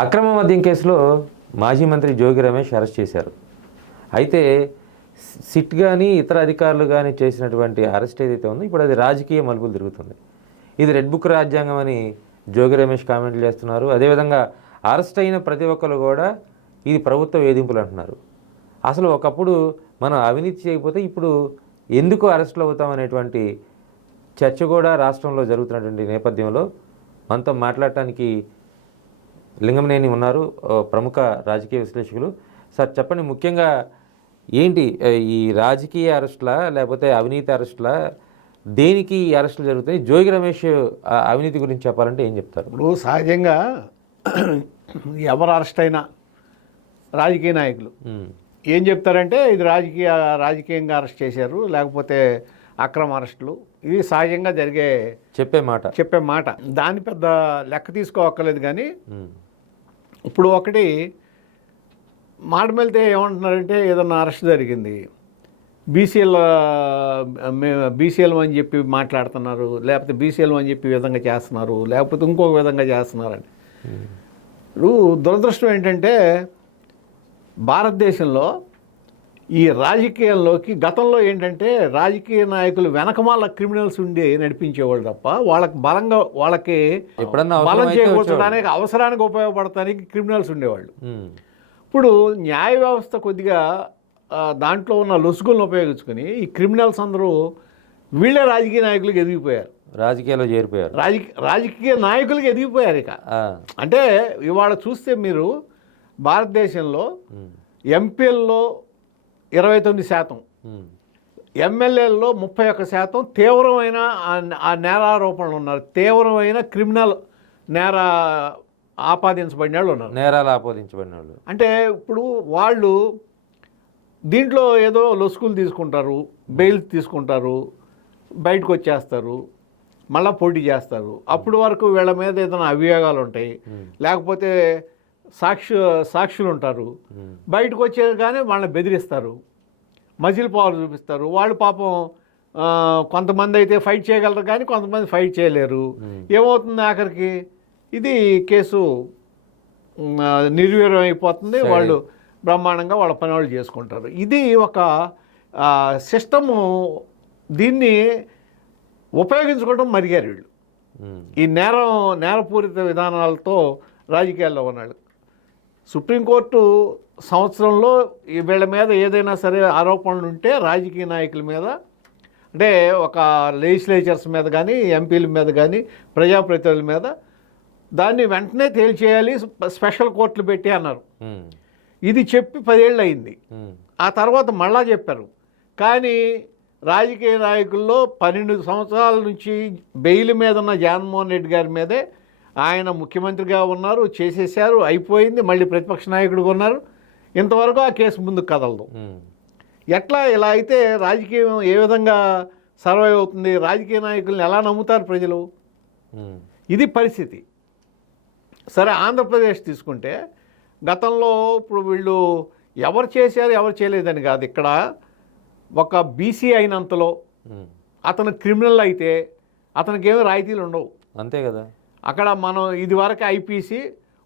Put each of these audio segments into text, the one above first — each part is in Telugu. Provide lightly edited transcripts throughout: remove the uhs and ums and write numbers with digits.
అక్రమ మద్యం కేసులో మాజీ మంత్రి జోగి రమేష్ అరెస్ట్ చేశారు. అయితే సిట్ కానీ ఇతర అధికారులు కానీ చేసినటువంటి అరెస్ట్ ఏదైతే ఉందో ఇప్పుడు అది రాజకీయ మలుపులు తిరుగుతుంది. ఇది రెడ్ బుక్ రాజ్యాంగం అని జోగి రమేష్ కామెంట్లు చేస్తున్నారు. అదేవిధంగా అరెస్ట్ అయిన ప్రతి ఒక్కరు కూడా ఇది ప్రభుత్వ వేధింపులు అంటున్నారు. అసలు ఒకప్పుడు మనం అవినీతి చేయకపోతే ఇప్పుడు ఎందుకు అరెస్టులు అవుతామనేటువంటి చర్చ కూడా రాష్ట్రంలో జరుగుతున్నటువంటి నేపథ్యంలో మనతో మాట్లాడటానికి లింగంనేని ఉన్నారు, ప్రముఖ రాజకీయ విశ్లేషకులు. సార్ చెప్పండి, ముఖ్యంగా ఏంటి ఈ రాజకీయ అరెస్టులా లేకపోతే అవినీతి అరెస్టులా, దేనికి ఈ అరెస్టులు జరుగుతాయి? జోగి రమేష్ అవినీతి గురించి చెప్పాలంటే ఏం చెప్తారు? ఇప్పుడు సహజంగా ఎవరు అరెస్ట్ అయినా రాజకీయ నాయకులు ఏం చెప్తారంటే ఇది రాజకీయంగా అరెస్ట్ చేశారు, లేకపోతే అక్రమ అరెస్టులు. ఇది సహజంగా చెప్పే మాట. దాన్ని పెద్ద లెక్క తీసుకోవక్కర్లేదు. కానీ ఇప్పుడు ఒకటి మాట వెళ్తే ఏమంటున్నారంటే ఏదన్నా అరెస్ట్ జరిగింది, బీసీఎల్ అని చెప్పి మాట్లాడుతున్నారు, లేకపోతే బీసీఎల్ అని చెప్పి విధంగా చేస్తున్నారు, లేకపోతే ఇంకొక విధంగా చేస్తున్నారని. ఇప్పుడు దురదృష్టం ఏంటంటే భారతదేశంలో ఈ రాజకీయాల్లోకి గతంలో ఏంటంటే రాజకీయ నాయకులు వెనకమాల క్రిమినల్స్ ఉండి నడిపించేవాళ్ళు తప్ప వాళ్ళకి బలం చేకూర్చడానికి అవసరానికి ఉపయోగపడటానికి క్రిమినల్స్ ఉండేవాళ్ళు. ఇప్పుడు న్యాయ వ్యవస్థ కొద్దిగా దాంట్లో ఉన్న లొసుగులను ఉపయోగించుకొని ఈ క్రిమినల్స్ అందరూ వీళ్ళే రాజకీయ నాయకులకు ఎదిగిపోయారు, రాజకీయాల్లో చేరిపోయారు, రాజకీయ నాయకులకు ఎదిగిపోయారు. ఇక అంటే ఇవాళ చూస్తే మీరు భారతదేశంలో ఎంపీల్లో 29%, ఎమ్మెల్యేల్లో 31% తీవ్రమైన ఆ నేరారోపణలు ఉన్నారు, తీవ్రమైన క్రిమినల్ ఆపాదించబడిన వాళ్ళు ఉన్నారు, నేరాలు ఆపాదించబడిన వాళ్ళు. అంటే ఇప్పుడు వాళ్ళు దీంట్లో ఏదో లొసుకులు తీసుకుంటారు, బెయిల్ తీసుకుంటారు, బయటకు వచ్చేస్తారు, మళ్ళీ పోటీ చేస్తారు. అప్పుడు వరకు వీళ్ళ మీద ఏదైనా అభియోగాలు ఉంటాయి, లేకపోతే సాక్షులు ఉంటారు. బయటకు వచ్చేది కానీ వాళ్ళని బెదిరిస్తారు, మజిల్ పవర్ చూపిస్తారు. వాళ్ళు పాపం కొంతమంది అయితే ఫైట్ చేయగలరు కానీ కొంతమంది ఫైట్ చేయలేరు. ఏమవుతుంది ఆఖరికి ఇది కేసు నిర్వీర్యం అయిపోతుంది. వాళ్ళు బ్రహ్మాండంగా వాళ్ళ పని వాళ్ళు చేసుకుంటారు. ఇది ఒక సిస్టము. దీన్ని ఉపయోగించుకోవడం మరిగారు వీళ్ళు. ఈ నేరపూరిత విధానాలతో రాజకీయాల్లో ఉన్నాడు. సుప్రీంకోర్టు సంవత్సరంలో వీళ్ళ మీద ఏదైనా సరే ఆరోపణలు ఉంటే రాజకీయ నాయకుల మీద, అంటే ఒక లెజిస్లేచర్స్ మీద కానీ ఎంపీల మీద కానీ ప్రజాప్రతినిధుల మీద దాన్ని వెంటనే తేల్చేయాలి, స్పెషల్ కోర్టులు పెట్టి అన్నారు. ఇది చెప్పి 10 ఏళ్ళు అయింది. ఆ తర్వాత మళ్ళా చెప్పారు. కానీ రాజకీయ నాయకుల్లో 12 సంవత్సరాల నుంచి బెయిల్ మీద ఉన్న జగన్మోహన్ రెడ్డి గారి మీదే ఆయన ముఖ్యమంత్రిగా ఉన్నారు, చేసేసారు, అయిపోయింది. మళ్ళీ ప్రతిపక్ష నాయకుడిగా ఉన్నారు. ఇంతవరకు ఆ కేసు ముందుకు కదలదు. ఎట్లా ఇలా అయితే రాజకీయం ఏ విధంగా సర్వైవ్ అవుతుంది? రాజకీయ నాయకుల్ని ఎలా నమ్ముతారు ప్రజలు? ఇది పరిస్థితి. సరే, ఆంధ్రప్రదేశ్ తీసుకుంటే గతంలో ఇప్పుడు వీళ్ళు ఎవరు చేశారు ఎవరు చేయలేదని కాదు. ఇక్కడ ఒక బీసీ అయినంతలో అతను క్రిమినల్ అయితే అతనికి ఏమి రాయితీలు ఉండవు, అంతే కదా. అక్కడ మనం ఇదివరకు ఐపీసీ,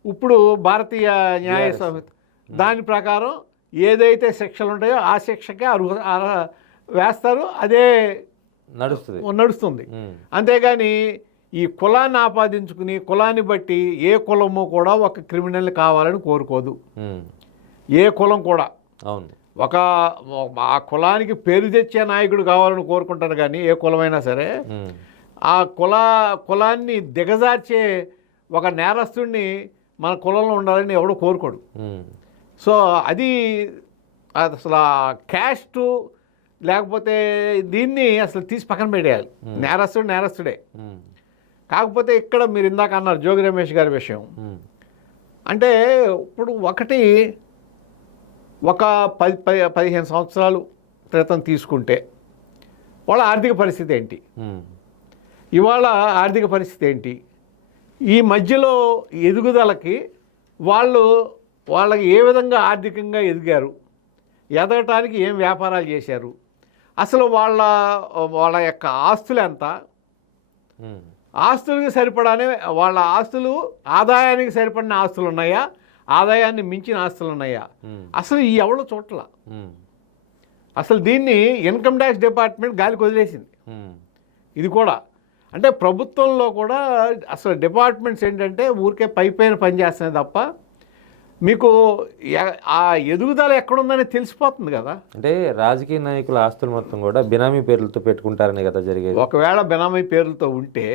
ఇప్పుడు భారతీయ న్యాయ సంహిత, దాని ప్రకారం ఏదైతే శిక్షలు ఉంటాయో ఆ శిక్షకే వేస్తారు, అదే నడుస్తుంది. అంతేగాని ఈ కులాన్ని ఆపాదించుకుని కులాన్ని బట్టి ఏ కులము కూడా ఒక క్రిమినల్ని కావాలని కోరుకోదు. ఏ కులం కూడా ఆ కులానికి పేరు తెచ్చే నాయకుడు కావాలని కోరుకుంటారు. కానీ ఏ కులమైనా సరే ఆ కులాన్ని దిగజార్చే ఒక నేరస్తుడిని మన కులంలో ఉండాలని ఎవడో కోరుకోడు. సో అది అసలు క్యాస్ట్ లేకపోతే దీన్ని అసలు తీసి పక్కన పెట్టేయాలి. నేరస్తుడే. కాకపోతే ఇక్కడ మీరు ఇందాక అన్నారు జోగి రమేష్ గారి విషయం. అంటే ఇప్పుడు ఒక 10-15 సంవత్సరాలు క్రితం తీసుకుంటే వాళ్ళ ఆర్థిక పరిస్థితి ఏంటి, ఇవాళ ఆర్థిక పరిస్థితి ఏంటి, ఈ మధ్యలో ఎదుగుదలకి వాళ్ళకి ఏ విధంగా ఆర్థికంగా ఎదిగారు, ఎదగటానికి ఏం వ్యాపారాలు చేశారు, అసలు వాళ్ళ యొక్క ఆస్తులు ఎంత, ఆస్తులకి సరిపడానే వాళ్ళ ఆస్తులు ఆదాయానికి సరిపడిన ఆస్తులు ఉన్నాయా, ఆదాయాన్ని మించిన ఆస్తులు ఉన్నాయా, అసలు ఈ ఎవరు చోట్ల అసలు దీన్ని ఇన్కమ్ ట్యాక్స్ డిపార్ట్మెంట్ గాలికి వదిలేసింది. ఇది కూడా అంటే ప్రభుత్వంలో కూడా అసలు డిపార్ట్మెంట్స్ ఏంటంటే ఊరికే పైపైన పనిచేస్తున్నాయి తప్ప మీకు ఆ ఎదుగుదల ఎక్కడుందని తెలిసిపోతుంది కదా. అంటే రాజకీయ నాయకుల ఆస్తులు మొత్తం కూడా బినామీ పేర్లతో పెట్టుకుంటారని కదా జరిగేది. ఒకవేళ బినామీ పేర్లతో ఉంటే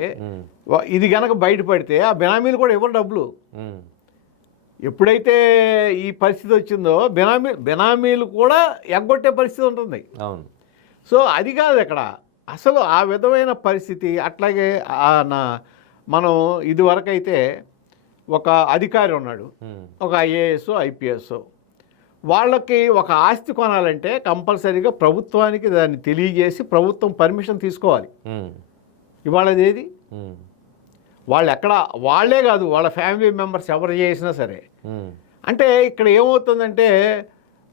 ఇది గనక బయటపడితే ఆ బినామీలు కూడా ఇవ్వరు డబ్బులు. ఎప్పుడైతే ఈ పరిస్థితి వచ్చిందో బినామీలు కూడా ఎగ్గొట్టే పరిస్థితి ఉంటుంది. అవును. సో అది కాదు ఇక్కడ అసలు ఆ విధమైన పరిస్థితి. అట్లాగే మనం ఇదివరకైతే ఒక అధికారి ఉన్నాడు, ఒక ఐఏఎస్ ఐపీఎస్, వాళ్ళకి ఒక ఆస్తి కొనాలంటే కంపల్సరీగా ప్రభుత్వానికి దాన్ని తెలియజేసి ప్రభుత్వం పర్మిషన్ తీసుకోవాలి. ఇవాళది ఏది వాళ్ళు ఎక్కడ వాళ్ళే కాదు వాళ్ళ ఫ్యామిలీ మెంబర్స్ ఎవరు చేసినా సరే. అంటే ఇక్కడ ఏమవుతుందంటే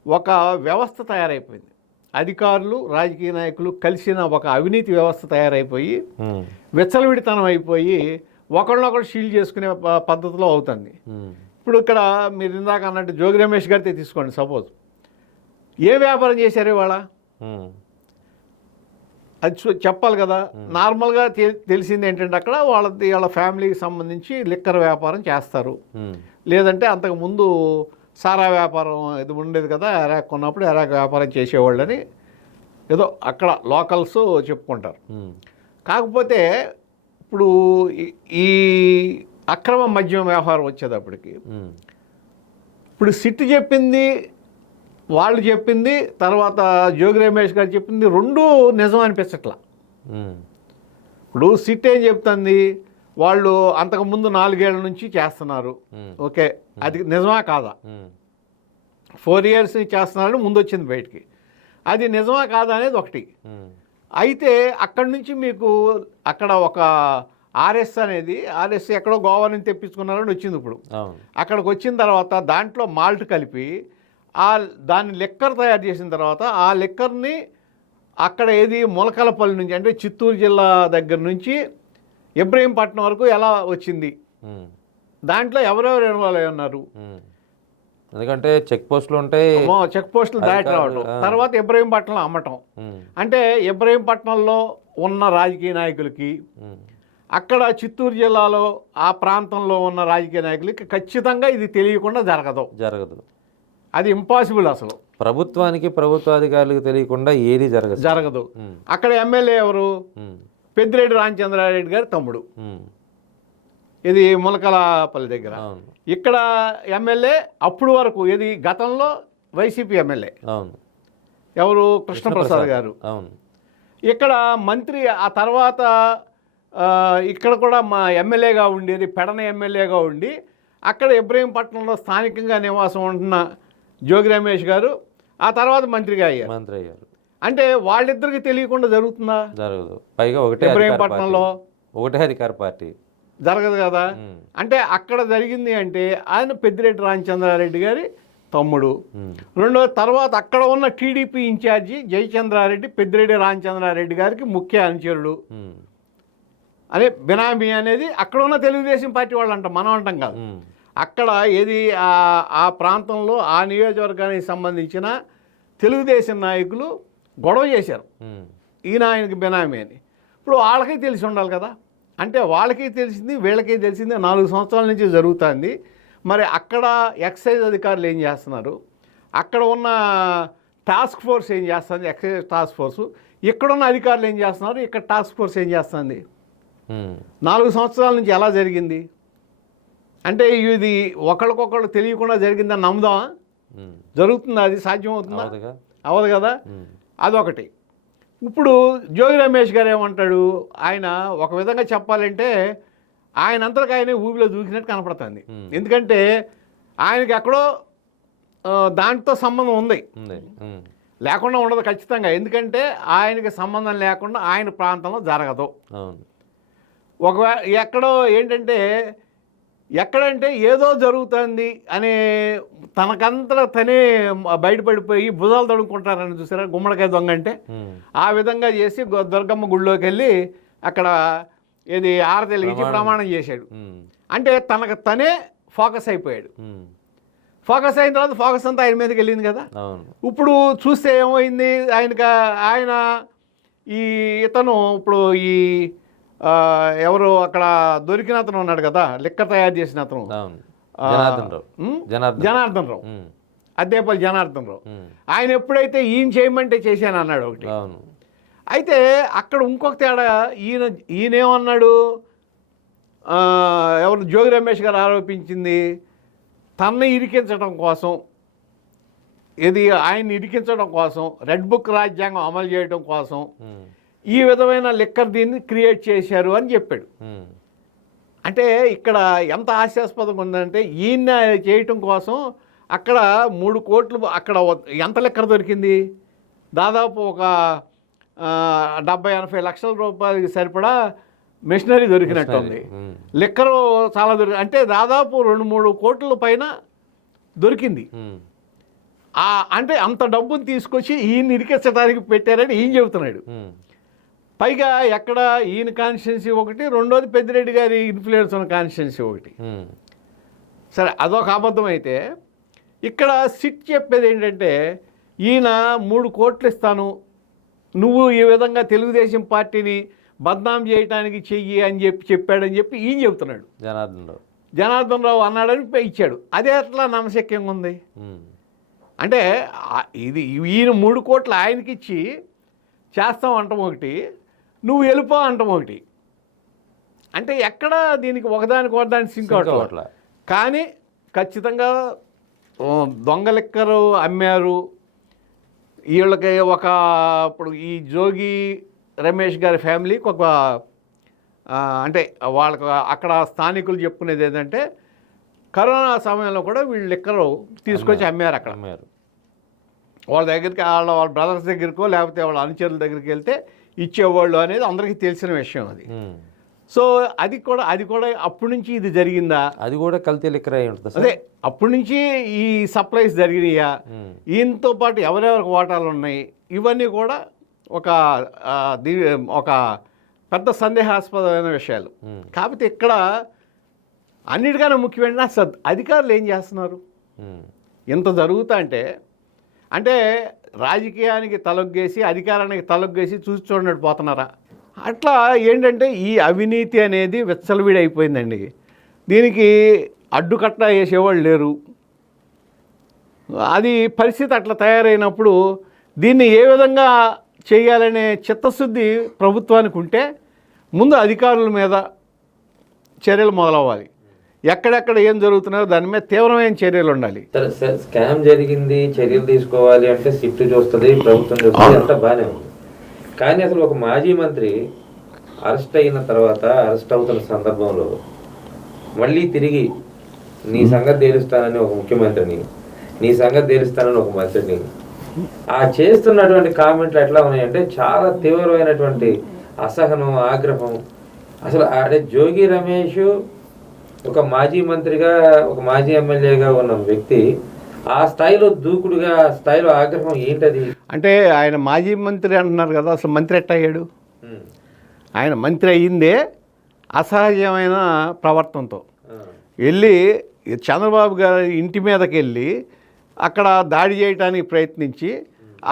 ఒక వ్యవస్థ తయారైపోయింది. అధికారులు రాజకీయ నాయకులు కలిసిన ఒక అవినీతి వ్యవస్థ తయారైపోయి విచ్చలవిడితనం అయిపోయి ఒకళ్ళనొకళ్ళు షీల్ చేసుకునే పద్ధతిలో అవుతుంది. ఇప్పుడు ఇక్కడ మీరు ఇందాక అన్నట్టు జోగి రమేష్ గారితో తీసుకోండి. సపోజ్ ఏ వ్యాపారం చేశారు ఇవాళ అది చెప్పాలి కదా. నార్మల్గా తెలిసింది ఏంటంటే అక్కడ వాళ్ళ ఫ్యామిలీకి సంబంధించి లిక్కర్ వ్యాపారం చేస్తారు, లేదంటే అంతకుముందు సారా వ్యాపారం ఇది ఉండేది కదా, ఎరాక్ కొన్నప్పుడు ఎరాక్ వ్యాపారం చేసేవాళ్ళని ఏదో అక్కడ లోకల్స్ చెప్పుకుంటారు. కాకపోతే ఇప్పుడు ఈ అక్రమ మద్యం వ్యవహారం వచ్చేటప్పటికి ఇప్పుడు సిట్ చెప్పింది, వాళ్ళు చెప్పింది, తర్వాత జోగి రమేష్ గారు చెప్పింది రెండూ నిజం అనిపించట్లా. ఇప్పుడు సిట్ ఏం చెప్తుంది, వాళ్ళు అంతకుముందు 4 ఏళ్ల నుంచి చేస్తున్నారు, ఓకే అది నిజమా కాదా, 4 years చేస్తున్నారని ముందు వచ్చింది బయటికి, అది నిజమా కాదా అనేది ఒకటి. అయితే అక్కడి నుంచి మీకు అక్కడ ఒక ఆర్ఎస్ అనేది ఎక్కడో గోవా నుంచి తెప్పించుకున్నారని వచ్చింది. ఇప్పుడు అక్కడికి వచ్చిన తర్వాత దాంట్లో మాల్ట్ కలిపి దాన్ని లిక్కర్ తయారు చేసిన తర్వాత ఆ లిక్కర్ని అక్కడ ఏది ములకలపల్లి నుంచి అంటే చిత్తూరు జిల్లా దగ్గర నుంచి ఇబ్రహీంపట్నం వరకు ఎలా వచ్చింది, దాంట్లో ఎవరెవరు ఇన్వాల్వ్ అయి ఉన్నారు. ఎందుకంటే చెక్ పోస్టులు ఉంటాయి, చెక్ పోస్టులు దాటి రావటం, తర్వాత ఇబ్రహీంపట్నంలో అమ్మటం. అంటే ఇబ్రహీంపట్నంలో ఉన్న రాజకీయ నాయకులకి అక్కడ చిత్తూరు జిల్లాలో ఆ ప్రాంతంలో ఉన్న రాజకీయ నాయకులకి ఖచ్చితంగా ఇది తెలియకుండా జరగదు. అది ఇంపాసిబుల్. అసలు ప్రభుత్వానికి ప్రభుత్వాధికారులకు తెలియకుండా ఏది జరగదు. అక్కడ ఎమ్మెల్యే ఎవరు, పెద్దిరెడ్డి రామచంద్రారెడ్డి గారి తమ్ముడు, ఇది ములకలపల్లి దగ్గర. ఇక్కడ ఎమ్మెల్యే అప్పుడు వరకు ఇది గతంలో వైసీపీ ఎమ్మెల్యే ఎవరు, కృష్ణప్రసాద్ గారు. ఇక్కడ మంత్రి, ఆ తర్వాత ఇక్కడ కూడా మా ఎమ్మెల్యేగా ఉండేది పెడన ఎమ్మెల్యేగా ఉండి అక్కడ ఇబ్రహీంపట్నంలో స్థానికంగా నివాసం ఉంటున్న జోగి రమేష్ గారు ఆ తర్వాత మంత్రిగా అయ్యారు. అంటే వాళ్ళిద్దరికి తెలియకుండా జరుగుతుందా? జరగదు. పైగా ఇబ్రహీంపట్నంలో ఒకటే అధికార పార్టీ జరగదు కదా. అంటే అక్కడ జరిగింది అంటే ఆయన పెద్దిరెడ్డి రామచంద్రారెడ్డి గారి తమ్ముడు. రెండో తర్వాత అక్కడ ఉన్న టీడీపీ ఇన్ఛార్జి జయచంద్రారెడ్డి పెద్దిరెడ్డి రామచంద్రారెడ్డి గారికి ముఖ్య అనుచరుడు. అదే బినామీ అనేది అక్కడ ఉన్న తెలుగుదేశం పార్టీ వాళ్ళు అంటాం, మనం అంటాం కాదు. అక్కడ ఏది ఆ ప్రాంతంలో ఆ నియోజకవర్గానికి సంబంధించిన తెలుగుదేశం నాయకులు గొడవ చేశారు, ఈయన ఆయనకి బినామీ అని. ఇప్పుడు వాళ్ళకి తెలిసి ఉండాలి కదా. అంటే వాళ్ళకి తెలిసింది వీళ్ళకి తెలిసింది 4 సంవత్సరాల నుంచి జరుగుతుంది. మరి అక్కడ ఎక్సైజ్ అధికారులు ఏం చేస్తున్నారు, అక్కడ ఉన్న టాస్క్ ఫోర్స్ ఏం చేస్తుంది, ఎక్సైజ్ టాస్క్ ఫోర్సు, ఇక్కడున్న అధికారులు ఏం చేస్తున్నారు, ఇక్కడ టాస్క్ ఫోర్స్ ఏం చేస్తుంది, 4 సంవత్సరాల నుంచి ఎలా జరిగింది అంటే ఇది ఒకరికొకరు తెలియకుండా జరిగిందని నమ్ముదామా? జరుగుతుందా? అది సాధ్యం అవుతుందా? అవ్వదు కదా. అదొకటి. ఇప్పుడు జోగి రమేష్ గారు ఏమంటాడు, ఆయన ఒక విధంగా చెప్పాలంటే ఆయన అంతటికి ఆయనే ఊబిలో దూకినట్టు కనపడుతుంది. ఎందుకంటే ఆయనకి ఎక్కడో దాంతో సంబంధం ఉంది, లేకుండా ఉండదు ఖచ్చితంగా. ఎందుకంటే ఆయనకి సంబంధం లేకుండా ఆయన ప్రాంతంలో జరగదు. ఒకవేళ ఎక్కడో ఏంటంటే ఎక్కడంటే ఏదో జరుగుతుంది అనే తనకంతా తనే బయటపడిపోయి భుజాలు తడుముకుంటారని చూసారా, గుమ్మడికాయ దొంగ అంటే ఆ విధంగా చేసి దుర్గమ్మ గుడిలోకి వెళ్ళి అక్కడ ఏది ఆరతెలిగించి ప్రమాణం చేశాడు. అంటే తనకు తనే ఫోకస్ అయిపోయాడు. ఫోకస్ అయిన తర్వాత ఫోకస్ అంతా ఆయన మీదకి వెళ్ళింది కదా. ఇప్పుడు చూస్తే ఏమైంది, ఆయన ఈ ఇతను ఇప్పుడు ఈ ఎవరు అక్కడ దొరికిన అతను ఉన్నాడు కదా, లిక్కర్ తయారు చేసిన అతను జనార్దన్ రావు, అద్దేపల్లి జనార్దన్ రావు, ఆయన ఎప్పుడైతే ఈయన చేయమంటే చేశాను అన్నాడు ఒకటి. అయితే అక్కడ ఇంకొక తేడా, ఈయనేమన్నాడు, ఎవరు జోగి రమేష్ గారు ఆరోపించింది తనని ఇరికించడం కోసం, ఆయన్ని ఇరికించడం కోసం, రెడ్ బుక్ రాజ్యాంగం అమలు చేయడం కోసం ఈ విధమైన లిక్కర్ దీన్ని క్రియేట్ చేశారు అని చెప్పాడు. అంటే ఇక్కడ ఎంత హాస్యాస్పదంగా ఉందంటే, ఈయన చేయటం కోసం అక్కడ 3 కోట్లు, అక్కడ ఎంత లిక్కర్ దొరికింది, దాదాపు ఒక 70-80 లక్షల రూపాయలకి సరిపడా మెషినరీ దొరికినట్టుంది. లిక్కరు చాలా అంటే దాదాపు 2-3 కోట్ల పైన దొరికింది. అంటే అంత డబ్బుని తీసుకొచ్చి ఈయన ఇరికించడానికి పెట్టారని ఈయన చెబుతున్నాడు. పైగా ఎక్కడ ఈయన కాన్స్టిట్యున్సీ ఒకటి, రెండోది పెద్దిరెడ్డి గారి ఇన్ఫ్లుయెన్స్ ఉన్న కాన్స్టిట్యున్సీ ఒకటి. సరే, అదొక అబద్ధం. అయితే ఇక్కడ సిట్ చెప్పేది ఏంటంటే, ఈయన 3 కోట్లు ఇస్తాను, నువ్వు ఈ విధంగా తెలుగుదేశం పార్టీని బద్నాం చేయడానికి చెయ్యి అని చెప్పాడని చెప్పి ఈయన చెబుతున్నాడు. జనార్దన్ రావు అన్నాడని ఇచ్చాడు. అదే అట్లా నమ్మశక్యంగా ఉంది. అంటే ఇది ఈయన 3 కోట్లు ఆయనకి ఇచ్చి చేస్తాం అంటాం ఒకటి, నువ్వు వెళ్ళిపో అంటాం ఒకటి. అంటే ఎక్కడ దీనికి ఒకదానికి సింక్ అవట్లా. కానీ ఖచ్చితంగా దొంగ లిక్కరు అమ్మారు వీళ్ళకి. ఇప్పుడు ఈ జోగి రమేష్ గారి ఫ్యామిలీకి ఒక అంటే వాళ్ళకు అక్కడ స్థానికులు చెప్పుకునేది ఏంటంటే, కరోనా సమయంలో కూడా వీళ్ళు లిక్కరు తీసుకొచ్చి అమ్మారు. అక్కడ వాళ్ళ దగ్గరికి, వాళ్ళ బ్రదర్స్ దగ్గరికో లేకపోతే వాళ్ళ అనుచరుల దగ్గరికి వెళ్తే ఇచ్చేవాళ్ళు అనేది అందరికీ తెలిసిన విషయం అది. సో అది కూడా అప్పటి నుంచి ఇది జరిగిందా, అది కూడా కల్తీ లిక్కర్ అయి ఉంటుంది. అదే అప్పటి నుంచి ఈ సప్లైస్ జరిగినాయా, ఈయనతో పాటు ఎవరెవరికి వాటాలు ఉన్నాయి, ఇవన్నీ కూడా ఒక పెద్ద సందేహాస్పదమైన విషయాలు. కాకపోతే ఇక్కడ అన్నిటికన్నా ముఖ్యమైన అధికారులు ఏం చేస్తున్నారు, ఇంత జరుగుతా అంటే రాజకీయానికి తలొగ్గేసి, అధికారానికి తలొగ్గేసి చూసి చూడనట్టు పోతున్నారా? అట్లా ఏంటంటే ఈ అవినీతి అనేది విచ్చలవిడి అయిపోయిందండి. దీనికి అడ్డుకట్ట వేసేవాళ్ళు లేరు. అది పరిస్థితి అట్లా తయారైనప్పుడు దీన్ని ఏ విధంగా చేయాలనే చిత్తశుద్ధి ప్రభుత్వానికి ఉంటే ముందు అధికారుల మీద చర్యలు మొదలవ్వాలి. ఎక్కడెక్కడ ఏం జరుగుతున్నాయో దాని మీద తీవ్రమైన చర్యలు ఉండాలి. స్కామ్ జరిగింది, చర్యలు తీసుకోవాలి అంటే సిట్టు చూస్తుంది, ప్రభుత్వం చూస్తుంది, అంతా బాగానే ఉంది. కానీ అసలు ఒక మాజీ మంత్రి అరెస్ట్ అవుతున్న సందర్భంలో మళ్ళీ తిరిగి నీ సంగతి తేలుస్తానని ఒక ముఖ్యమంత్రిని, నీ సంగతి తేలుస్తానని ఒక మంత్రిని, ఆ చేస్తున్నటువంటి కామెంట్లు ఎట్లా ఉన్నాయంటే చాలా తీవ్రమైనటువంటి అసహనం, ఆగ్రహం. అసలు అదే జోగి రమేష్ ఒక మాజీ మంత్రిగా, ఒక మాజీ ఎమ్మెల్యేగా ఉన్న వ్యక్తి ఆ స్థాయిలో దూకుడుగా, ఆ స్థాయిలో ఆగ్రహం ఏంటది? అంటే ఆయన మాజీ మంత్రి అంటున్నారు కదా, అసలు మంత్రి ఎట్లా అయ్యాడు? ఆయన మంత్రి అయ్యిందే అసహజమైన ప్రవర్తనతో. వెళ్ళి చంద్రబాబు గారి ఇంటి మీదకి వెళ్ళి అక్కడ దాడి చేయడానికి ప్రయత్నించి,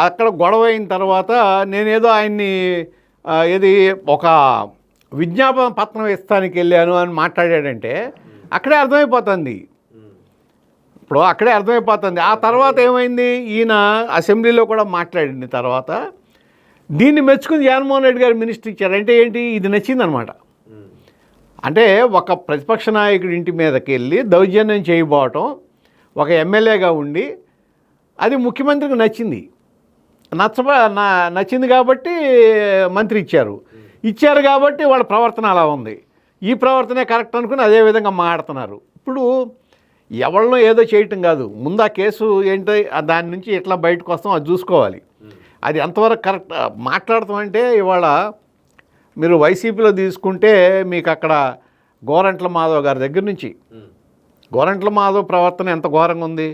అక్కడ గొడవ అయిన తర్వాత నేనేదో ఆయన్ని ఒక విజ్ఞాపన పత్రం ఇస్తానికి వెళ్ళాను అని మాట్లాడాడంటే అక్కడే అర్థమైపోతుంది. ఆ తర్వాత ఏమైంది, ఈయన అసెంబ్లీలో కూడా మాట్లాడిన తర్వాత దీన్ని మెచ్చుకుని జగన్మోహన్ రెడ్డి గారు మినిస్టర్ ఇచ్చారు. అంటే ఏంటి, ఇది నచ్చిందనమాట. అంటే ఒక ప్రతిపక్ష నాయకుడి ఇంటి మీదకి వెళ్ళి దౌర్జన్యం చేయబోవటం, ఒక ఎమ్మెల్యేగా ఉండి, అది ముఖ్యమంత్రికి నచ్చింది కాబట్టి మంత్రి ఇచ్చారు కాబట్టి వాళ్ళ ప్రవర్తన అలా ఉంది. ఈ ప్రవర్తనే కరెక్ట్ అనుకుని అదేవిధంగా మాట్లాడుతున్నారు. ఇప్పుడు ఎవరినో ఏదో చేయటం కాదు, ముందు ఆ కేసు ఏంటో దాని నుంచి ఎట్లా బయటకు వస్తాం అది చూసుకోవాలి. అది ఎంతవరకు కరెక్ట్ మాట్లాడతాం అంటే, ఇవాళ మీరు వైసీపీలో తీసుకుంటే మీకు అక్కడ గోరంట్ల మాధవ్ గారి దగ్గర నుంచి, గోరంట్ల మాధవ్ ప్రవర్తన ఎంత ఘోరంగా ఉంది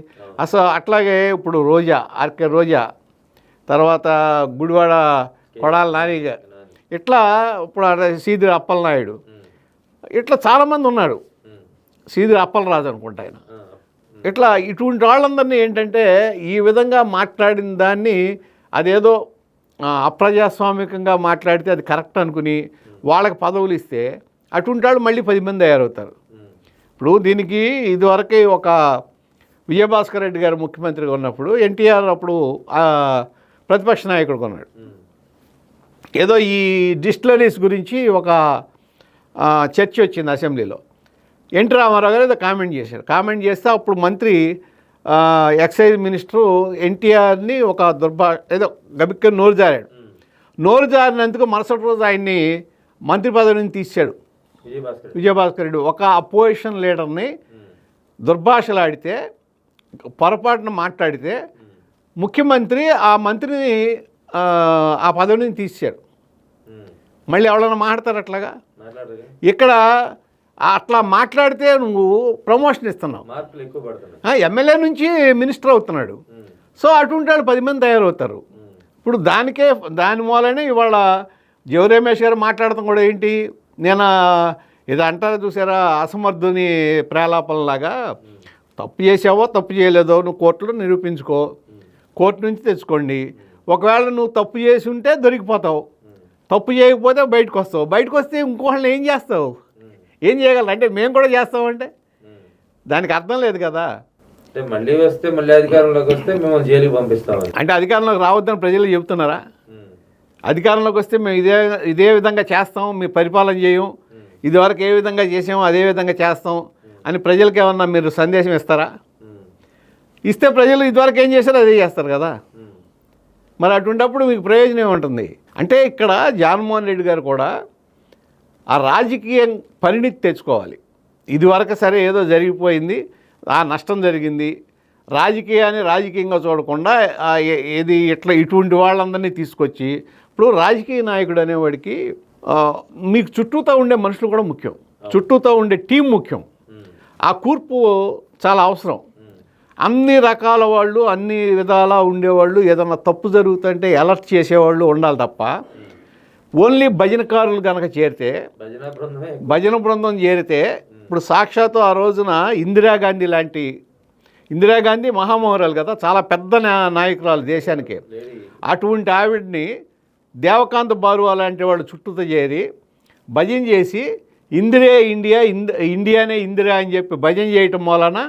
అసలు. అట్లాగే ఇప్పుడు ఆర్కే రోజా, తర్వాత గుడివాడ కొడాల నాని, ఇట్లా ఇప్పుడు సీది అప్పలనాయుడు, ఇట్లా చాలామంది ఉన్నారు. సీదిరి అప్పలరాజు అనుకుంటా ఆయన. ఇట్లా ఇటువంటి వాళ్ళందరినీ ఏంటంటే ఈ విధంగా మాట్లాడిన దాన్ని అదేదో అప్రజాస్వామికంగా మాట్లాడితే అది కరెక్ట్ అనుకుని వాళ్ళకి పదవులు ఇస్తే అటువంటి వాళ్ళు మళ్ళీ 10 మంది తయారవుతారు. ఇప్పుడు దీనికి ఇదివరకే ఒక విజయభాస్కర్ రెడ్డి గారు ముఖ్యమంత్రిగా ఉన్నప్పుడు ఎన్టీఆర్ అప్పుడు ప్రతిపక్ష నాయకుడు ఉన్నాడు. ఏదో ఈ డిస్టిలరీస్ గురించి ఒక చర్చ వచ్చింది అసెంబ్లీలో. ఎన్టీ రామారావు గారు ఏదో కామెంట్ చేశారు. కామెంట్ చేస్తే అప్పుడు మంత్రి ఎక్సైజ్ మినిస్టరు ఎన్టీఆర్ని ఒక ఏదో గబిక్కని నోరు జారాడు. నోరు జారినందుకు మరుసటి రోజు ఆయన్ని మంత్రి పదవి నుంచి తీశాడు విజయభాస్కర్ రెడ్డి. ఒక అపోజిషన్ లీడర్ని దుర్భాషలాడితే, పొరపాటున మాట్లాడితే ముఖ్యమంత్రి ఆ మంత్రిని ఆ పదవి నుంచి తీశాడు. మళ్ళీ ఎవరైనా మాట్లాడతారు అట్లాగా? ఇక్కడ అట్లా మాట్లాడితే నువ్వు ప్రమోషన్ ఇస్తున్నావు, ఎమ్మెల్యే నుంచి మినిస్టర్ అవుతున్నాడు. సో అటువంటి వాళ్ళు 10 మంది తయారవుతారు. ఇప్పుడు దాని మూలనే ఇవాళ జీవ రమేష్ గారు మాట్లాడటం కూడా ఏంటి, నేను ఇది అంటారా చూసారా, అసమర్థుని ప్రేలాపనలాగా, తప్పు చేసావో తప్పు చేయలేదో నువ్వు కోర్టులో నిరూపించుకో, కోర్టు నుంచి తెచ్చుకోండి. ఒకవేళ నువ్వు తప్పు చేసి ఉంటే దొరికిపోతావు, తప్పు చేయకపోతే బయటకు వస్తావు. బయటకు వస్తే ఇంకోళ్ళని ఏం చేస్తావు, ఏం చేయగలరు? అంటే మేము కూడా చేస్తామంటే దానికి అర్థం లేదు కదా. మళ్ళీ వస్తే మళ్ళీ అధికారంలోకి వస్తే మేము జైలుకి పంపిస్తాం అంటే అధికారంలోకి రావద్దని ప్రజలు చెబుతున్నారా? అధికారంలోకి వస్తే మేము ఇదే విధంగా చేస్తాం, మీ పరిపాలన చేయం, ఇదివరకు ఏ విధంగా చేసామో అదే విధంగా చేస్తాం అని ప్రజలకు ఏమన్నా మీరు సందేశం ఇస్తారా? ఇస్తే ప్రజలు ఇదివరకు ఏం చేశారో అదే చేస్తారు కదా. మరి అటువంటిప్పుడు మీకు ప్రయోజనం ఏముంటుంది? అంటే ఇక్కడ జగన్మోహన్ రెడ్డి గారు కూడా ఆ రాజకీయ పరిణితి తెచ్చుకోవాలి. ఇదివరకు సరే ఏదో జరిగిపోయింది, ఆ నష్టం జరిగింది, రాజకీయాన్ని రాజకీయంగా చూడకుండా ఏది ఇటువంటి వాళ్ళందరినీ తీసుకొచ్చి, ఇప్పుడు రాజకీయ నాయకుడు అనేవాడికి మీకు చుట్టూతో ఉండే మనుషులు కూడా ముఖ్యం, చుట్టూతో ఉండే టీం ముఖ్యం. ఆ కూర్పు చాలా అవసరం. అన్ని రకాల వాళ్ళు, అన్ని విధాలా ఉండేవాళ్ళు, ఏదన్నా తప్పు జరుగుతుంటే అలర్ట్ చేసేవాళ్ళు ఉండాలి తప్ప ఓన్లీ భజనకారులు కనుక చేరితే, భజన బృందం చేరితే, ఇప్పుడు సాక్షాత్తు ఆ రోజున ఇందిరాగాంధీ మహామౌరాలు కదా, చాలా పెద్ద నాయకురాలు దేశానికి. అటువంటి ఆవిడ్ని దేవకాంత్ బారువా లాంటి వాళ్ళు చుట్టూతో చేరి భజన చేసి ఇందిరే ఇండియా, ఇండియానే ఇందిరా అని చెప్పి భజన చేయటం వలన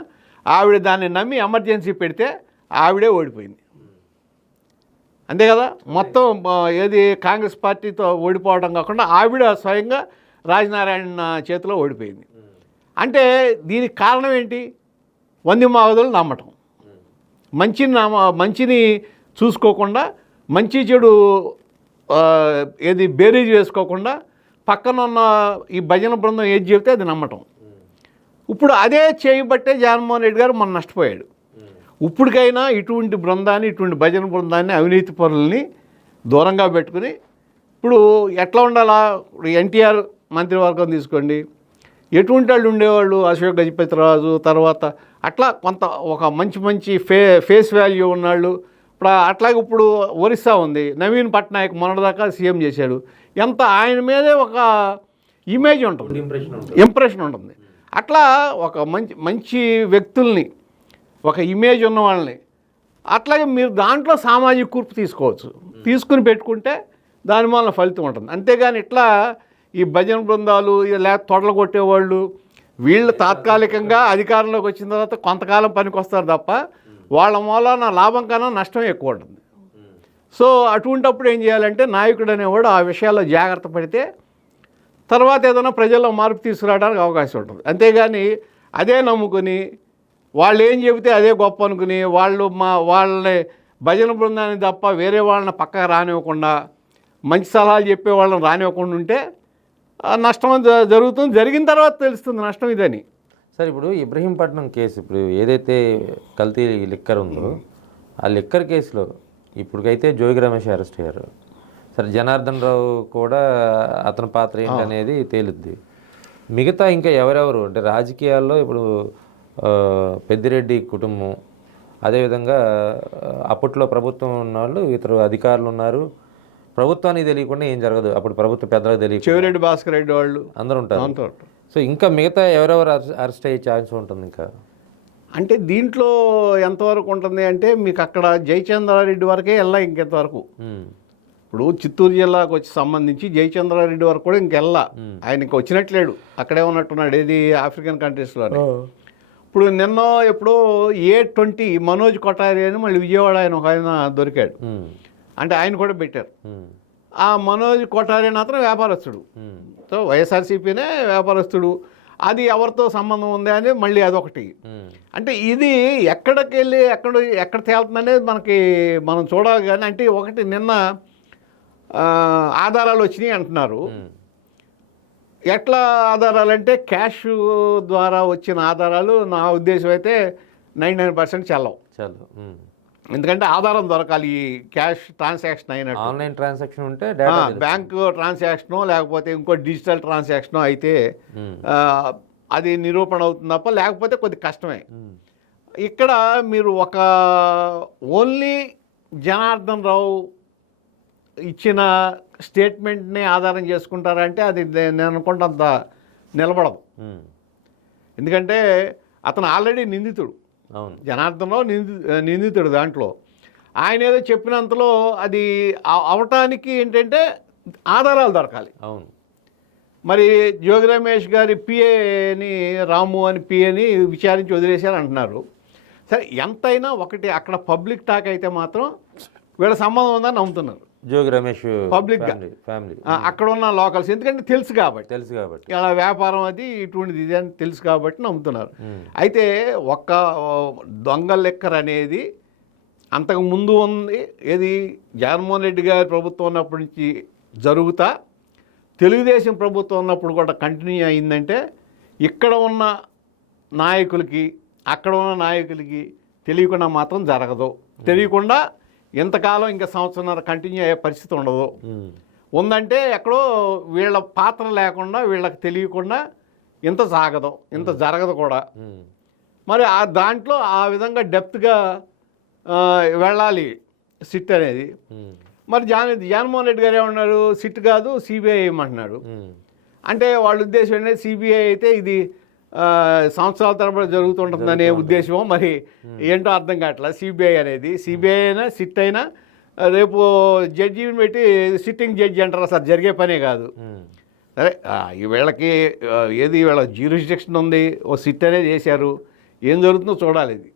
ఆవిడ దాన్ని నమ్మి ఎమర్జెన్సీ పెడితే ఆవిడే ఓడిపోయింది. అంతే కదా. మొత్తం ఏది కాంగ్రెస్ పార్టీతో ఓడిపోవడం కాకుండా ఆవిడ స్వయంగా రాజనారాయణ చేతిలో ఓడిపోయింది. అంటే దీనికి కారణం ఏంటి? వంది మావదులు నమ్మటం, మంచిని చూసుకోకుండా, మంచి చెడు ఏది బేరీజ్ వేసుకోకుండా పక్కన ఉన్న ఈ భజన బృందం ఏది చెబితే అది నమ్మటం. ఇప్పుడు అదే చేయబట్టే జగన్మోహన్ రెడ్డి గారు మొన్న నష్టపోయాడు. ఇప్పటికైనా ఇటువంటి బృందాన్ని, ఇటువంటి భజన బృందాన్ని, అవినీతి పరులని దూరంగా పెట్టుకుని, ఇప్పుడు ఎట్లా ఉండాలా, ఎన్టీఆర్ మంత్రివర్గం తీసుకోండి, ఎటువంటి వాళ్ళు ఉండేవాళ్ళు, అశోక్ గజపతిరాజు తర్వాత అట్లా కొంత ఒక మంచి ఫేస్ వాల్యూ ఉన్నాళ్ళు. ఇప్పుడు అట్లాగే ఇప్పుడు ఒరిస్సా ఉంది, నవీన్ పట్నాయక్ మొన్నటిదాకా సీఎం చేశాడు. ఎంత ఆయన మీదే ఒక ఇమేజ్ ఉంటుంది, ఇంప్రెషన్ ఉంటుంది. అట్లా ఒక మంచి వ్యక్తుల్ని, ఒక ఇమేజ్ ఉన్న వాళ్ళని, అట్లాగే మీరు దాంట్లో సామాజిక కూర్పు తీసుకోవచ్చు, తీసుకుని పెట్టుకుంటే దాని వల్ల ఫలితం ఉంటుంది. అంతేగాని ఇట్లా ఈ భజన బృందాలు లేకపోతే తొడలు కొట్టేవాళ్ళు వీళ్ళు తాత్కాలికంగా అధికారంలోకి వచ్చిన తర్వాత కొంతకాలం పనికి వస్తారు తప్ప వాళ్ళ మూలాన లాభం కన్నా నష్టం ఎక్కువ ఉంటుంది. సో అటువంటిప్పుడు ఏం చేయాలంటే నాయకుడు అనేవాడు ఆ విషయాల్లో జాగ్రత్త పడితే తర్వాత ఏదైనా ప్రజల్లో మార్పు తీసుకురావడానికి అవకాశం ఉంటుంది. అంతేగాని అదే నమ్ముకొని వాళ్ళు ఏం చెబితే అదే గొప్ప అనుకుని వాళ్ళని భజన బృందాన్ని తప్ప వేరే వాళ్ళని పక్కకు రానివ్వకుండా, మంచి సలహాలు చెప్పే వాళ్ళని రానివ్వకుండా ఉంటే నష్టం జరుగుతుంది. జరిగిన తర్వాత తెలుస్తుంది నష్టం ఇదని. సార్ ఇప్పుడు ఇబ్రహీంపట్నం కేసు, ఇప్పుడు ఏదైతే కల్తీ లిక్కర్ ఉందో ఆ లిక్కర్ కేసులో ఇప్పటికైతే జోగి రమేష్ అరెస్ట్ అయ్యారు. సరే జనార్దన్ రావు కూడా అతని పాత్ర ఏంటనేది తేలుద్ది. మిగతా ఇంకా ఎవరెవరు అంటే రాజకీయాల్లో ఇప్పుడు పెద్దిరెడ్డి కుటుంబం, అదేవిధంగా అప్పట్లో ప్రభుత్వం ఉన్న వాళ్ళు, ఇతరు అధికారులు ఉన్నారు. ప్రభుత్వానికి తెలియకుండా ఏం జరగదు, అప్పుడు ప్రభుత్వ పెద్దలకు తెలియదు. చెవిరెడ్డి భాస్కర్ రెడ్డి వాళ్ళు అందరూ ఉంటారు. సో ఇంకా మిగతా ఎవరెవరు అరెస్ట్ అయ్యే ఛాన్స్ ఉంటుంది ఇంకా? అంటే దీంట్లో ఎంతవరకు ఉంటుంది అంటే మీకు అక్కడ జయచంద్రారెడ్డి వరకే వెళ్ళా ఇంకెంతవరకు. ఇప్పుడు చిత్తూరు జిల్లాకు వచ్చి సంబంధించి జయచంద్రారెడ్డి వరకు కూడా ఇంకెళ్ళా. ఆయన ఇంక వచ్చినట్లేడు, అక్కడే ఉన్నట్టున్నాడు. ఏది ఆఫ్రికన్ కంట్రీస్లో. ఇప్పుడు నిన్న ఎప్పుడో A20 మనోజ్ కొఠారి అని మళ్ళీ విజయవాడ ఆయన దొరికాడు. అంటే ఆయన కూడా పెట్టారు. ఆ మనోజ్ కొఠారి అని అతను వ్యాపారస్తుడు. సో వైఎస్ఆర్సీపీనే వ్యాపారస్తుడు. అది ఎవరితో సంబంధం ఉంది అని మళ్ళీ అదొకటి. అంటే ఇది ఎక్కడికి వెళ్ళి ఎక్కడ తేలుతుందనేది మనం చూడాలి. కానీ అంటే ఒకటి నిన్న ఆధారాలు వచ్చినాయి అంటున్నారు. ఎట్లా ఆధారాలంటే క్యాష్ ద్వారా వచ్చిన ఆధారాలు నా ఉద్దేశం అయితే 99% చెల్లవు. ఎందుకంటే ఆధారం దొరకాలి. ఈ క్యాష్ ట్రాన్సాక్షన్ అయినట్టు ఆన్లైన్ ట్రాన్సాక్షన్ ఉంటే బ్యాంకు ట్రాన్సాక్షనో లేకపోతే ఇంకో డిజిటల్ ట్రాన్సాక్షనో అయితే అది నిరూపణ అవుతుంది తప్ప, లేకపోతే కొద్ది కష్టమే. ఇక్కడ మీరు ఒక ఓన్లీ జనార్దన్ రావు ఇచ్చిన స్టేట్మెంట్ని ఆధారం చేసుకుంటారంటే అది నేను అనుకుంటే అంత నిలబడదు. ఎందుకంటే అతను ఆల్రెడీ నిందితుడు. జనార్దన్ రావు నిందితుడు. దాంట్లో ఆయన ఏదో చెప్పినంతలో అది అవటానికి ఏంటంటే ఆధారాలు దొరకాలి. అవును. మరి జోగి రమేష్ గారి పిఏని రాము అని పిఏని విచారించి వదిలేశారు అంటున్నారు. సరే ఎంతైనా ఒకటి అక్కడ పబ్లిక్ టాక్ అయితే మాత్రం వీళ్ళ సంబంధం ఉందని నమ్ముతున్నారు. జోగి రమేష్ పబ్లిక్గా ఫ్యామిలీ అక్కడ ఉన్న లోకల్స్, ఎందుకంటే తెలుసు కాబట్టి ఇలా వ్యాపారం అది ఇటువంటిది ఇది అని తెలుసు కాబట్టి నమ్ముతున్నారు. అయితే ఒక్క దొంగ లెక్కర్ అనేది అంతకు ముందు ఉంది. ఏది జగన్మోహన్ రెడ్డి గారి ప్రభుత్వం ఉన్నప్పటి నుంచి జరుగుతా తెలుగుదేశం ప్రభుత్వం ఉన్నప్పుడు కూడా కంటిన్యూ అయిందంటే ఇక్కడ ఉన్న నాయకులకి అక్కడ ఉన్న నాయకులకి తెలియకుండా మాత్రం జరగదు. తెలియకుండా ఇంతకాలం ఇంకా సంవత్సరంన్నర కంటిన్యూ అయ్యే పరిస్థితి ఉండదు. ఉందంటే ఎక్కడో వీళ్ళ పాత్ర లేకుండా వీళ్ళకి తెలియకుండా ఇంత సాగదు, ఇంత జరగదు కూడా. మరి దాంట్లో ఆ విధంగా డెప్త్గా వెళ్ళాలి సిట్ అనేది. మరి జగన్మోహన్ రెడ్డి గారు ఏమన్నారు, సిట్ కాదు సిబిఐ ఏమంటున్నాడు. అంటే వాళ్ళ ఉద్దేశం ఏంటంటే సిబిఐ అయితే ఇది సంవత్సరాల తరబడి జరుగుతుంటుందనే ఉద్దేశమో మరి ఏంటో అర్థం కావట్లేదు. సిబిఐ అనేది సిబిఐ అయినా సిట్ అయినా రేపు జడ్జిని పెట్టి సిట్టింగ్ జడ్జి అంటారు, అసలు జరిగే పనే కాదు. సరే వీళ్ళకి ఏది వీళ్ళ జ్యూరిస్డిక్షన్ ఉంది, ఓ సిట్ అనేది చేశారు, ఏం జరుగుతుందో చూడాలి. ఇది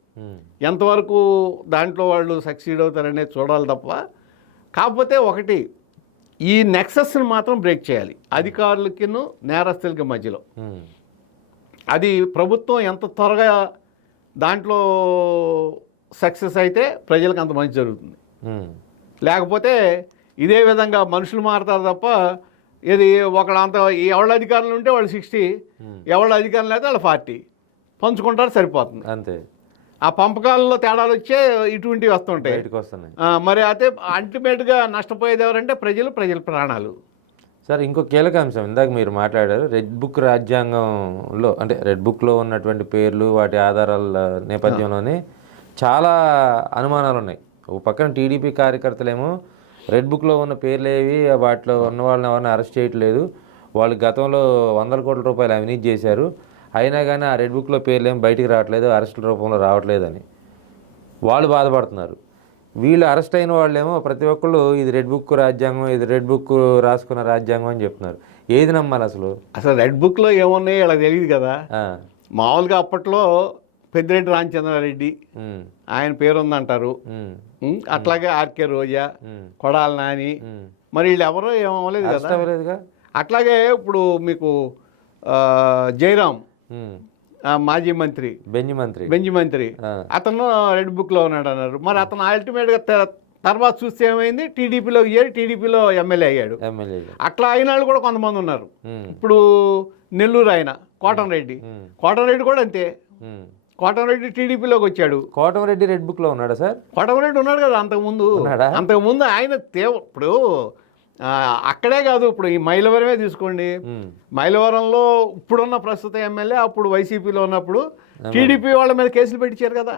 ఎంతవరకు దాంట్లో వాళ్ళు సక్సీడ్ అవుతారనేది చూడాలి తప్ప. కాకపోతే ఒకటి, ఈ నెక్సస్ని మాత్రం బ్రేక్ చేయాలి అధికారులకిను నేరస్తులకి మధ్యలో. అది ప్రభుత్వం ఎంత త్వరగా దాంట్లో సక్సెస్ అయితే ప్రజలకు అంత మంచి జరుగుతుంది. లేకపోతే ఇదే విధంగా మనుషులు మారుతారు తప్ప ఇది ఒకళ్ళు అంత ఎవళ్ళ అధికారులు ఉంటే వాళ్ళు 60, ఎవళ్ళ అధికారులు అయితే వాళ్ళు 40 పంచుకుంటారు, సరిపోతుంది అంతే. ఆ పంపకాలలో తేడాలు వచ్చే ఇటువంటివి వస్తుంటాయి. మరి అయితే అల్టిమేట్గా నష్టపోయేది ఎవరంటే ప్రజల ప్రాణాలు. సార్ ఇంకో కీలక అంశం ఇందాక మీరు మాట్లాడారు, రెడ్ బుక్ రాజ్యాంగంలో అంటే రెడ్ బుక్లో ఉన్నటువంటి పేర్లు వాటి ఆధారాల నేపథ్యంలోనే చాలా అనుమానాలు ఉన్నాయి. ఒక పక్కన టీడీపీ కార్యకర్తలేమో రెడ్ బుక్లో ఉన్న పేర్లేవి వాటిలో ఉన్న వాళ్ళని ఎవరిని అరెస్ట్ చేయట్లేదు, వాళ్ళు గతంలో 100 కోట్ల రూపాయలు అవినీతి చేశారు, అయినా కానీ ఆ రెడ్ బుక్లో పేర్లు ఏమి బయటికి రావట్లేదు, అరెస్టుల రూపంలో రావట్లేదని వాళ్ళు బాధపడుతున్నారు. వీళ్ళు అరెస్ట్ అయిన వాళ్ళేమో ప్రతి ఒక్కళ్ళు ఇది రెడ్ బుక్ రాజ్యాంగం, ఇది రెడ్ బుక్ రాసుకున్న రాజ్యాంగం అని చెప్తున్నారు. ఏది నమ్మాలి అసలు? రెడ్ బుక్లో ఏమున్నాయి అలా తెలియదు కదా. మామూలుగా అప్పట్లో పెద్దిరెడ్డి రామచంద్రారెడ్డి ఆయన పేరు ఉందంటారు, అట్లాగే ఆర్కే రోజా, కొడాల నాని, మరి వీళ్ళు ఎవరో ఏమవ్వలేదు కదా. అట్లాగే ఇప్పుడు మీకు జయరాం మాజీ మంత్రి బెంజి మంత్రి అతను రెడ్ బుక్లో ఉన్నాడు అన్నారు. మరి అతను అల్టిమేట్గా తర్వాత చూస్తే ఏమైంది, టీడీపీలో టీడీపీలో ఎమ్మెల్యే అయ్యాడు. అట్లా అయిన వాళ్ళు కూడా కొంతమంది ఉన్నారు. ఇప్పుడు నెల్లూరు ఆయన కోటంరెడ్డి కూడా అంతే. కోటంరెడ్డి టీడీపీలోకి వచ్చాడు. కోటంరెడ్డి రెడ్ బుక్లో ఉన్నాడా సార్? కోటంరెడ్డి ఉన్నాడు కదా అంతకుముందు ఆయన ఇప్పుడు అక్కడే కాదు, ఇప్పుడు ఈ మైలవరమే తీసుకోండి. మైలవరంలో ఇప్పుడున్న ప్రస్తుత ఎమ్మెల్యే అప్పుడు వైసీపీలో ఉన్నప్పుడు టీడీపీ వాళ్ళ మీద కేసులు పెట్టించారు కదా.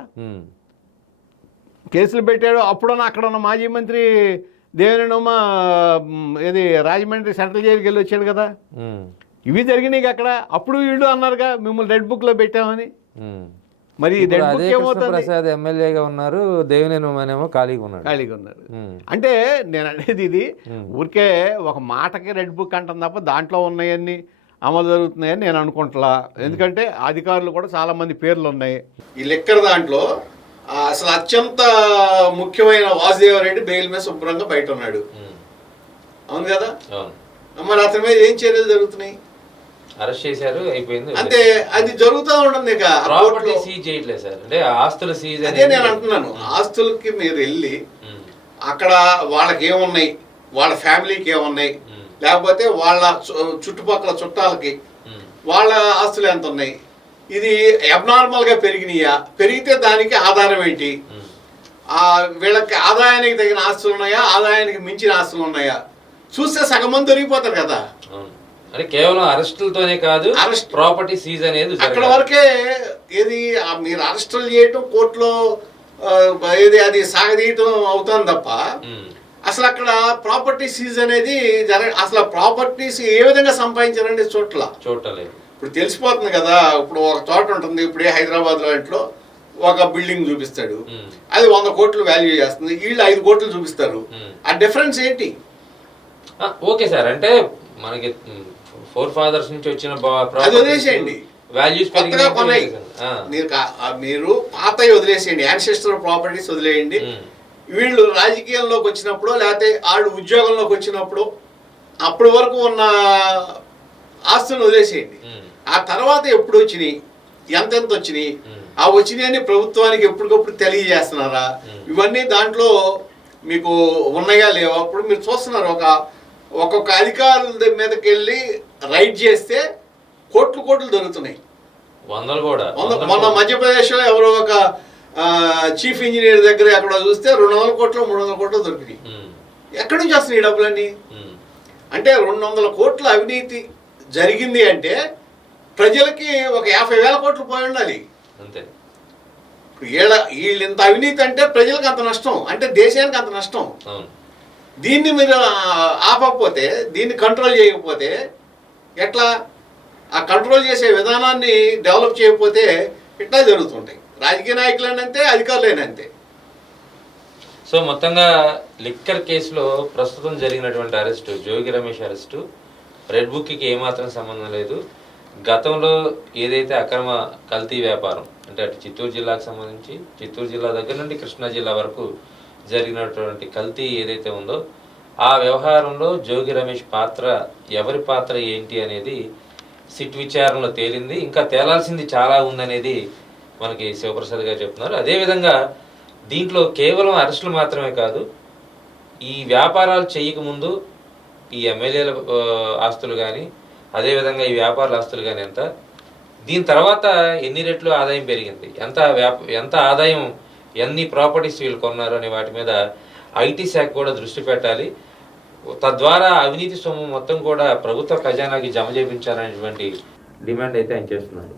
కేసులు పెట్టాడు. అప్పుడున్న అక్కడ ఉన్న మాజీ మంత్రి దేవినేని ఉమ ఏది రాజమండ్రి సెంట్రల్ జైలుకి వెళ్ళి వచ్చాడు కదా. ఇవి జరిగినాయి అక్కడ. అప్పుడు వీళ్ళు అన్నారుగా మిమ్మల్ని రెడ్ బుక్లో పెట్టామని. ఉమ్. మరి ఇప్పుడు రెడ్ అదే బుక్ ఏమవుతుంది? కృష్ణప్రసాద్ ఎమ్మెల్యేగా ఉన్నారు, దేవినేని ఉమానేమో ఖాళీగా ఉన్నాడు. ఖాళీగా ఉన్నారు. ఉమ్. అంటే నేను అనేది ఇది ఊరికే ఒక మాటకి రెడ్ బుక్ అంటాం తప్ప దాంట్లో ఉన్నాయన్నీ అమలు జరుగుతున్నాయని నేను అనుకుంటా. ఎందుకంటే అధికారులు కూడా చాలామంది పేర్లు ఉన్నాయి ఈ లెక్కర దాంట్లో. అసలు అత్యంత ముఖ్యమైన వాసుదేవరెడ్డి బెయిల్ మీద శుభ్రంగా బయట ఉన్నాడు. అవును కదా? మరి అతని మీద ఏం చర్యలు జరుగుతున్నాయి? అరెస్ట్ చేశారు, అయిపోయింది అంటే అది జరుగుతూ ఉంటుంది. ప్రాపర్టీ సీజ్ చేయట్లేదు సార్, అంటే ఆస్తుల సీజ్. అదే నేను అంటున్నాను, ఆస్తులకి మీరు వెళ్ళి అక్కడ వాళ్ళకి ఏమున్నాయి, వాళ్ళ ఫ్యామిలీకి ఏమున్నాయి, లేకపోతే వాళ్ళ చుట్టుపక్కల చుట్టాలకి వాళ్ళ ఆస్తులు ఎంత ఉన్నాయి, ఇది అబ్నార్మల్గా పెరిగినాయా, పెరిగితే దానికి ఆధారం ఏంటి, వీళ్ళకి ఆదాయానికి తగిన ఆస్తులు ఉన్నాయా, ఆదాయానికి మించిన ఆస్తులు ఉన్నాయా చూస్తే సగం మంది దొరికిపోతారు కదా. అంటే కేవలం అరెస్టులతోనే కాదు, ప్రాపర్టీ సీజ్ అనేది అక్కడ వరకే. ఏది మీరు అరెస్టులు చేయటం, కోర్టులో ఏది అది సాగదీయటం అవుతుంది తప్ప అసలు అక్కడ ప్రాపర్టీ సీజ్ అనేది అసలు ప్రాపర్టీస్ ఏ విధంగా సంపాదించారండి చూడలేదు. ఇప్పుడు తెలిసిపోతుంది కదా. ఇప్పుడు ఒక చోట ఉంటుంది, ఇప్పుడు హైదరాబాద్ లాంటిలో ఒక బిల్డింగ్ చూపిస్తాడు, అది 100 కోట్లు వాల్యూ చేస్తుంది, వీళ్ళు 5 కోట్లు చూపిస్తారు. ఆ డిఫరెన్స్ ఏంటి? ఓకే సార్, అంటే మనకి ఫోర్ ఫాదర్స్ నుంచి వచ్చిన అది వదిలేసేయండి, వాల్యూస్ కొత్తగా కొన్నాయి మీరు పాతవి వదిలేసేయండి, యాన్సెస్ట్రల్ ప్రాపర్టీస్ వదిలేయండి. వీళ్ళు రాజకీయాల్లోకి వచ్చినప్పుడు లేకపోతే వాళ్ళు ఉద్యోగంలోకి వచ్చినప్పుడు అప్పటి వరకు ఉన్న ఆస్తులను వదిలేసేయండి. ఆ తర్వాత ఎప్పుడు వచ్చినాయి, ఎంతెంత వచ్చినాయి, ఆ వచ్చినాయని ప్రభుత్వానికి ఎప్పటికప్పుడు తెలియజేస్తున్నారా, ఇవన్నీ దాంట్లో మీకు ఉన్నాయా లేవా? అప్పుడు మీరు చూస్తున్నారు, ఒక్కొక్క అధికారుల మీదకి వెళ్ళి రైడ్ చేస్తే కోట్లు దొరుకుతున్నాయి. మొన్న మధ్యప్రదేశ్లో ఎవరో ఒక చీఫ్ ఇంజనీర్ దగ్గర ఎక్కడ చూస్తే 200 కోట్లు 300 కోట్లు దొరికినాయి. ఎక్కడి నుంచి వస్తున్నాయి ఈ డబ్బులన్నీ? అంటే 200 కోట్ల అవినీతి జరిగింది అంటే ప్రజలకి ఒక 50,000 కోట్లు పోయి ఉండాలి. వీళ్ళు ఇంత అవినీతి అంటే ప్రజలకు అంత నష్టం, అంటే దేశానికి అంత నష్టం. దీన్ని మీరు ఆపకపోతే, దీన్ని కంట్రోల్ చేయకపోతే ఎట్లా? ఆ కంట్రోల్ చేసే విధానాన్ని డెవలప్ చేయకపోతే ఇట్లా జరుగుతుంటాయి. రాజకీయ నాయకులైనంతే, అధికారులైనంతే. సో మొత్తంగా లిక్కర్ కేసులో ప్రస్తుతం జరిగినటువంటి arrest, Jogi Ramesh arrest red బుక్కి ఏమాత్రం సంబంధం లేదు. గతంలో ఏదైతే అక్రమ కల్తీ వ్యాపారం, అంటే అటు చిత్తూరు జిల్లాకు సంబంధించి, చిత్తూరు జిల్లా దగ్గర నుండి కృష్ణా జిల్లా వరకు జరిగినటువంటి కల్తీ ఏదైతే ఉందో ఆ వ్యవహారంలో జోగి రమేష్ పాత్ర, ఎవరి పాత్ర ఏంటి అనేది సిట్ విచారణలో తేలింది. ఇంకా తేలాల్సింది చాలా ఉందనేది మనకి శివప్రసాద్ గారు చెప్తున్నారు. అదేవిధంగా దీంట్లో కేవలం అరెస్టులు మాత్రమే కాదు, ఈ వ్యాపారాలు చేయకముందు ఈ ఎమ్మెల్యేల ఆస్తులు కానీ, అదేవిధంగా ఈ వ్యాపారుల ఆస్తులు కానీ ఎంత, దీని తర్వాత ఎన్ని రెట్లు ఆదాయం పెరిగింది, ఎంత ఆదాయం, ఎన్ని ప్రాపర్టీస్ వీళ్ళు కొన్నారు అనే వాటి మీద ఐటీ శాఖ కూడా దృష్టి పెట్టాలి. తద్వారా అవినీతి సొమ్ము మొత్తం కూడా ప్రభుత్వ ఖజానాకి జమ చేయించాలనేటువంటి డిమాండ్ అయితే ఆయన చేస్తున్నారు.